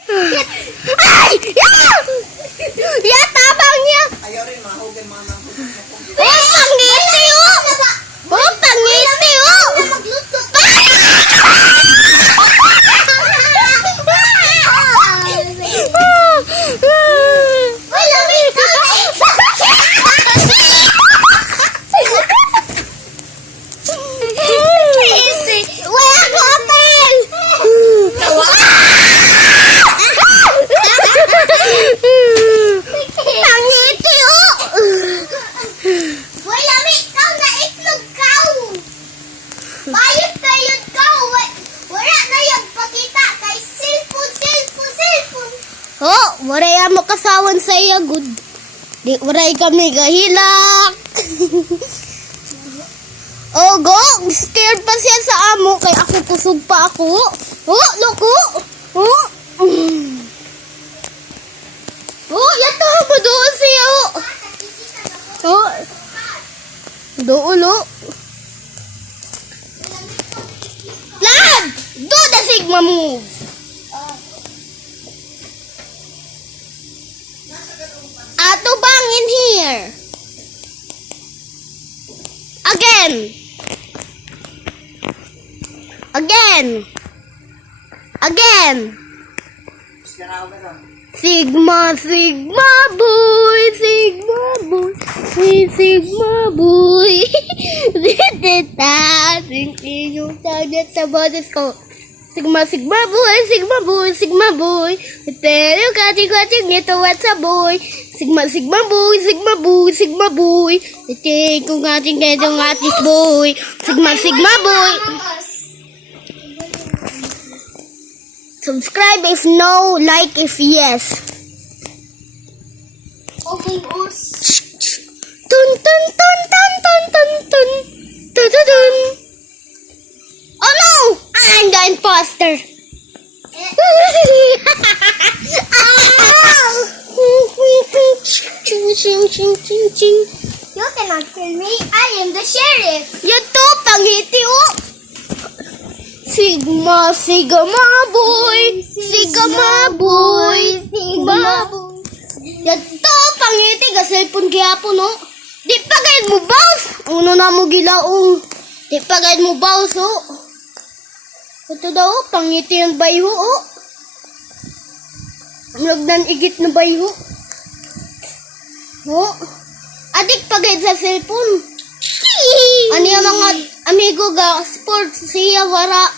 Ay! Ya, tabang niya! Ayaw rin, mahugan mga nanghugan mo. Oh, pangiti, oh! Oh, pangiti, oh! Wala ko open! Pangiti, oh! Wala may ikaw na itlog kau. Bayot kayod kau. Wala na yung pakita kay cellphone. Oh, waray mo kasawan sa iya, good. Di waray kami gahilak. Oh, go! Scared pa siya sa amo, kay ako kusog pa ako. Oh, loko! Oh! Oh, yato mo doon siya, oh! Oh! Doon, oh! Lad! Do the Sigma move! Ato bang in here? Again! Sigma boy, Sigma boy. Thinking yung target sa boses ko. Sigma boy. Tell you catching ito what's a boy. Sigma boy. Take kung ating ketong atis boy. Sigma boy. Subscribe if no, like if yes. Okay, boss. Tun. Oh no! I'm the imposter. You cannot kill me. I am the sheriff. Yato, pangiti, oh! Sigma boy. Yato, pangiti, gaselpon gyapon, oh! Di pa gayud mo boss! Uno na mo gilaong. Di pa gayud mo boss, oh! Ito daw, pangiti yung bayho, oh! Nagdan igit na bayho. Oh! Adik pa gayud sa cellphone. Ano yung mga amigo ga sports siya wara.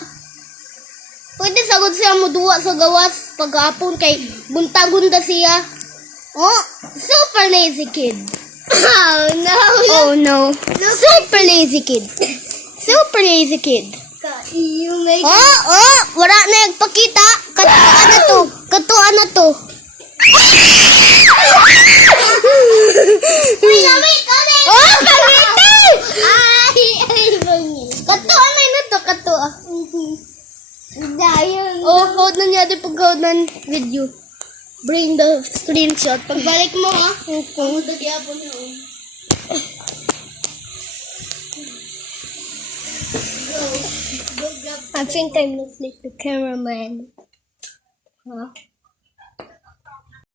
Pwede sagod siya mo duwa sa gawas pag-apon kay buntagon da siya. Oh, super lazy kid. Oh no. Super lazy kid. You make Oh, wala na nagpakita. Katuan na to. Wait, ikaw na yung... Oh, pangiti! Ay, bangin. Katuan na to, katuan. Dayon. Oh, hold na niya din pag-hold ng video. Bring the screenshot. Pagbalik mo, ha? Kung nagyapon na. I think I'm not like the cameraman. Huh?